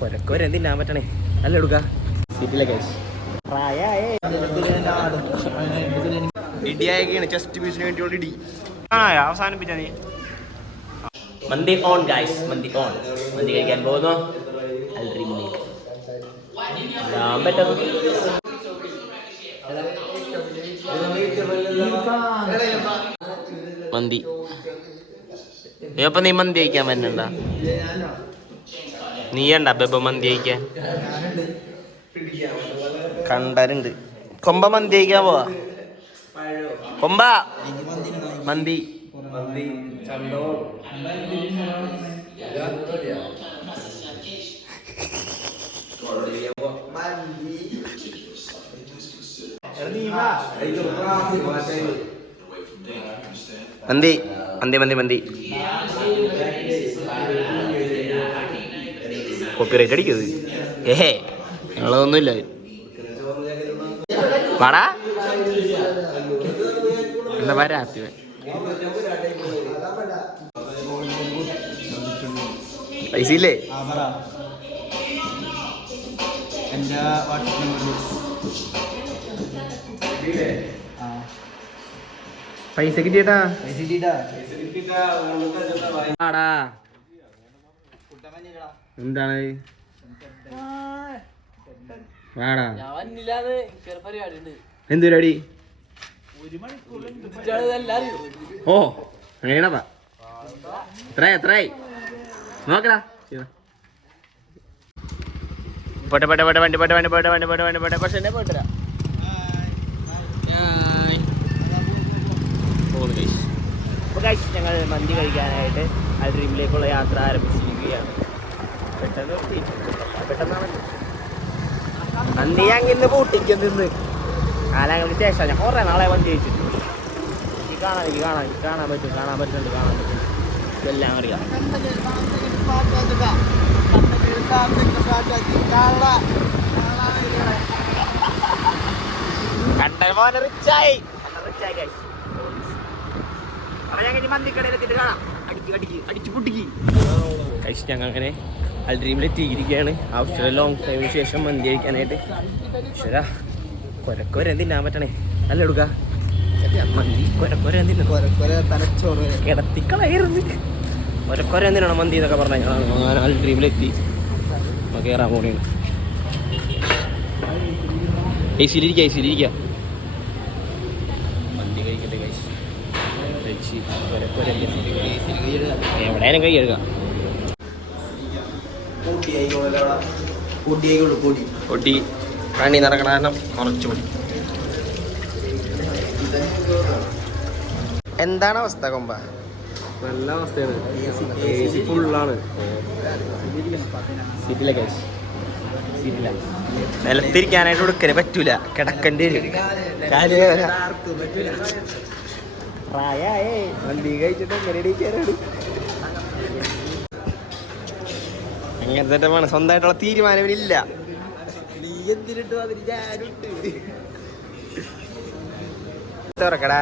കൊരക്കൊര തിന്നാൻ പറ്റണേ നല്ല എടുക്ക സീറ്റിലെ കേസ് ഇടിയായൊക്കെയാണ് ചെസ്റ്റ് പീസിന് വേണ്ടിയുള്ള ഇടി അവസാനിപ്പിച്ച നീ മന്തി ഓൺ ഗൈസ് മന്തി ഓൺ മന്തി കഴിക്കാൻ പോകുന്നു അൽഡ്രീമിലേക്ക് പറ്റുന്നു മന്തി അപ്പൊ നീ മന്തി കഴിക്കാൻ പറ്റണ്ട നീ ഉണ്ട ബെബ മന്തി കഴിക്കാൻ കണ്ടരുണ്ട് കൊമ്പ മന്തി കഴിക്കാൻ പോവാ കൊമ്പ മന്തി മന്തി മന്തി മന്തി മന്തി കോപ്പിറൈറ്റ് അടിക്കത് ഞങ്ങളതൊന്നുമില്ല വാടാ എന്താ വരാത്തി പൈസ ഇല്ലേ പൈസ കിട്ടിയേട്ടാ എന്താണ് വാടാ എന്ത് പരിപാടി ഓ അങ്ങനെയാണപ്പാ എത്രയായി നോക്കടാ പോട്ടെ പോട്ടെ പോട്ടെ വണ്ടി പോട്ടെ വണ്ടി പോട്ടെ വണ്ടി പോട്ടെ വണ്ടി പോട്ടെ പക്ഷെ എന്നെ പോയിട്ടരാ അപ്പോൾ കഴിച്ച് ഞങ്ങൾ മന്തി കഴിക്കാനായിട്ട് ആ ഡ്രീമിലേക്കുള്ള യാത്ര ആരംഭിച്ചിരിക്കുകയാണ്. പെട്ടെന്നാണ് മന്തി ഞങ്ങൾ ഇന്ന് പൂട്ടിക്കും നിന്ന് കാലങ്ങൾക്ക് ശേഷം ഞാൻ കുറേ നാളെ മന്തി കഴിച്ചിട്ട് എനിക്ക് കാണാൻ പറ്റുന്നുണ്ട് ഇതെല്ലാം അറിയാം. കണ്ടൽ മോനെ റിച്ചായി അപ്പൊ ഞങ്ങൾ മന്തിക്കടയിലെത്തിട്ട് കാണാം. അടിച്ചു പൊട്ടിക്ക് കഴിച്ച് ഞങ്ങൾ അങ്ങനെ അൽഡ്രീമിലെത്തിയിരിക്കുകയാണ്. ആവശ്യം ലോങ് ടൈമിന് ശേഷം മന്തി കഴിക്കാനായിട്ട്. ശരാ കൊരക്കൊര തിന്നാൻ പറ്റണേ നല്ല എടുക്ക മന്തി കൊരക്കൊര തലച്ചോറ് കിടത്തിക്കളയരുത്. കൊരക്കൊര എന്തിനാണ് മന്തി എന്നൊക്കെ പറഞ്ഞാൽ ഞാൻ അൽഡ്രീമിലെത്തി കയറാൻ പോണേണ്. ഐസിയിലിരിക്കുക മന്തി കഴിക്കട്ടെ കഴിച്ച് എവിടെയാലും കൈ കഴുകാം. പൊടി പണി നടക്കണ കാരണം കുറച്ച് പൊടി. എന്താണ് അവസ്ഥ കൊമ്പ? നല്ല അവസ്ഥയാണ്. ഫുള്ളാണ് സീറ്റിലെ കഴിച്ച് നിലത്തിരിക്കാനായിട്ട് കൊടുക്കല് പറ്റൂല, കിടക്കണ്ടി വരും. വണ്ടി കഴിച്ചിട്ട് അങ്ങനത്തെ വേണം. സ്വന്തമായിട്ടുള്ള തീരുമാനമില്ല. തുറക്കടാ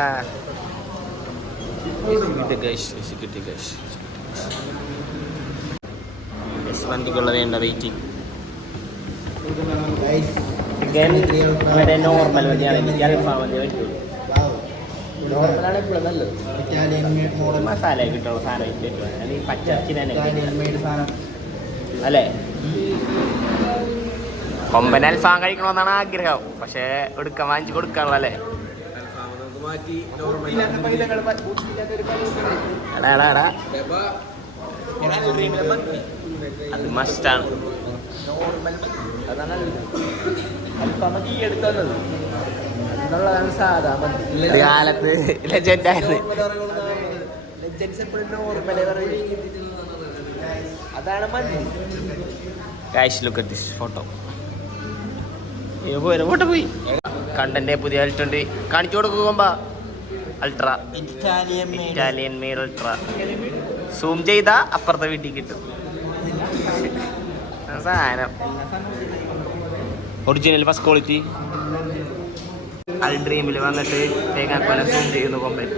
വണ്ടിക്കുള്ള വേണ്ട വെയിറ്റിംഗ്. നോർമൽ മതിയാണ്. എനിക്ക് അൽഫാം മതി പറ്റുള്ളൂ. നോർമലാണ് എപ്പോഴും നല്ലത്. മസാല കിട്ടുള്ള സാധനം അല്ലെങ്കിൽ പച്ചച്ചിനെ അല്ലേ. കൊമ്പൻ അൽഫാം കഴിക്കണമെന്നാണ് ആഗ്രഹം, പക്ഷെ എടുക്കാൻ വാങ്ങിച്ചു കൊടുക്കാനുള്ള അല്ലേ. അത് മസ്റ്റാണ്. കാലത്ത് ലെജൻഡായിരുന്നു. അതാണ് മന്തി. Guys look at this photo. Photo പോയി. കണ്ടന്റെ പുതിയ അൾട്ടുണ്ട് കാണിച്ചു കൊടുക്കുമ്പോ ultra Italian made ultra. Zoom ചെയ്താ അപ്പുറത്തെ വീട്ടിൽ കിട്ടും സാധനം. Original first quality. അൽഡ്രീമിൽ വന്നിട്ട് തേങ്ങാക്കൊല സൂം ചെയ്യുന്നു കൊമ്പൻ.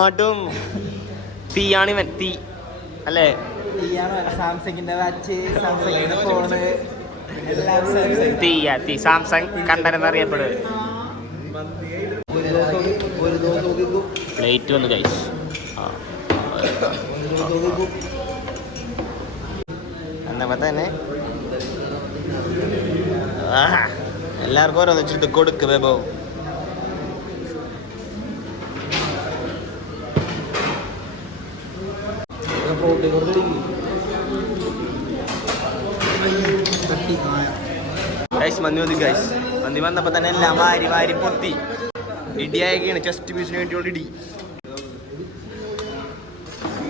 ആടും തീയാണ് ഇവൻ തീ അല്ലേ? സാംസങ്ങിന്റെ വാച്ച്, സാംസങ്ങിന്റെ ഫോണ് എല്ലാം തീ സാംസങ് കണ്ടനെന്നറിയപ്പെടുന്നത്. പ്ലേറ്റ് വന്നു ഗൈസ്. എന്നപ്പോ തന്നെ എല്ലാവർക്കും ഓരോന്ന് വെച്ചിട്ട് കൊടുക്ക് ബേബോ. ഗൈസ് മന്തി മതി ഗൈസ്. മന്തി വന്നപ്പോ തന്നെ എല്ലാം വാരി പൊത്തി ഇടിയായൊക്കെയാണ്. ചെസ്റ്റ് പീസിന് വേണ്ടിയുള്ള ഇടി.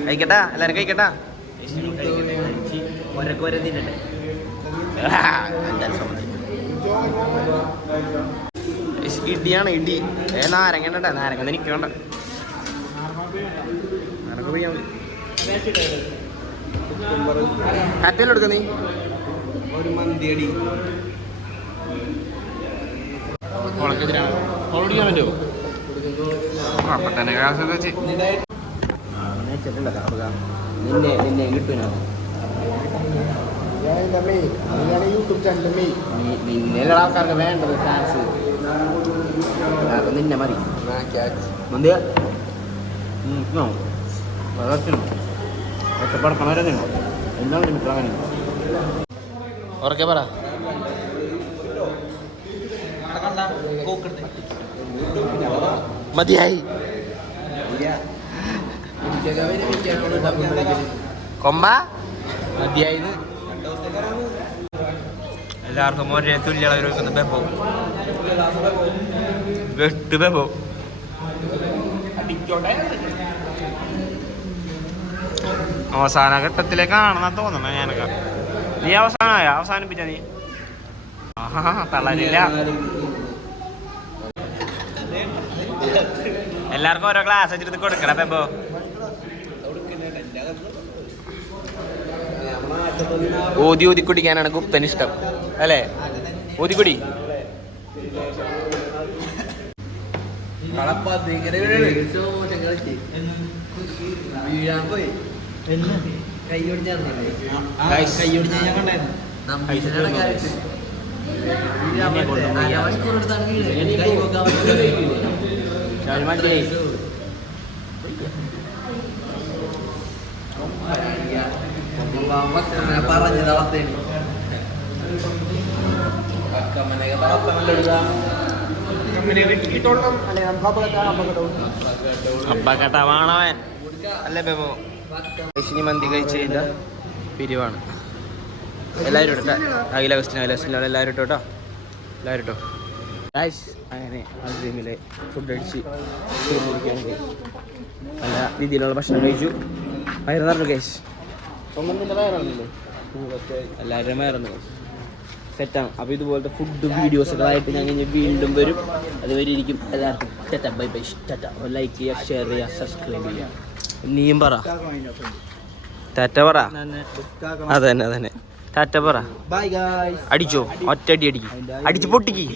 കഴിക്കട്ടാ, എല്ലാരും കഴിക്കട്ടാ. ഇടിയാണ് ഇടി. നാരങ്ങ നാരങ്ങ എനിക്ക് വേണ്ട. ഹാപ്പിയല്ല എടുക്ക നീ ഒരു മന്തിയടി നിന്നെ കിട്ടുന്ന യൂട്യൂബ് ചാനൽ നിന്നെ ആൾക്കാർക്ക് വേണ്ടത് ഫാൻസ്. നിന്നെ മതി മന്തിയ ഒറ്റപ്പെടുക്കണവരെ എന്താണ് നിമിഷം അങ്ങനെ ഉറക്കെ പറ. മതിയായി കൊമ്പ മതിയായി. എല്ലാവർക്കും ഒരേ തുല്യ വെക്കുന്ന ബെബോ വെട്ട് ബെബോ. അവസാന ഘട്ടത്തിലേക്കാണെന്നാ തോന്നണ ഞാനൊക്കെ. നീ അവസാനിപ്പിച്ച നീ തളരില്ല. എല്ലാവർക്കും ഓരോ ഗ്ലാസ് വെച്ചിട്ട് കൊടുക്കണ ബെബോ. ഊതി കുടിക്കാനാണ് ഗുപ്തന് ഇഷ്ടം അല്ലേ? ഊതിക്കുടി. അപ്പക്കട്ടവാണവൻ അല്ലേ ബേബോ? ഇനി മന്തി കഴിച്ച് കഴിഞ്ഞാൽ പിരിവാണ്. എല്ലാവരും ഇട്ടോ. അഖില ക്വസ്റ്റ്യൻ എല്ലാവരും ഇട്ടോ കേട്ടോ. എല്ലാവരും ഇട്ടോ. അങ്ങനെ അൽഡ്രീമിലെ ഫുഡ് അടിച്ച് നല്ല രീതിയിലുള്ള ഭക്ഷണം കഴിച്ചു. വയറ് നിറഞ്ഞു ഗൈസ്. സ്വന്തം വയറിറങ്ങില്ലേ? എല്ലാവരും വയറിറങ്ങി സെറ്റാണ്. അപ്പോൾ ഇതുപോലത്തെ ഫുഡ് വീഡിയോസുകളായിട്ട് ഞാൻ കഴിഞ്ഞ് വീണ്ടും വരും. അതുവരെ ഇരിക്കും. എല്ലാവർക്കും Tata bye bye. Tata. Like ചെയ്യുക, ഷെയർ ചെയ്യുക, സബ്സ്ക്രൈബ് ചെയ്യുക. നീയും പറ ടാറ്റ പറ. അതന്നെ ടാറ്റ പറ. അടിച്ചോ, ഒറ്റ അടി അടിച്ച് പൊട്ടിക്ക്.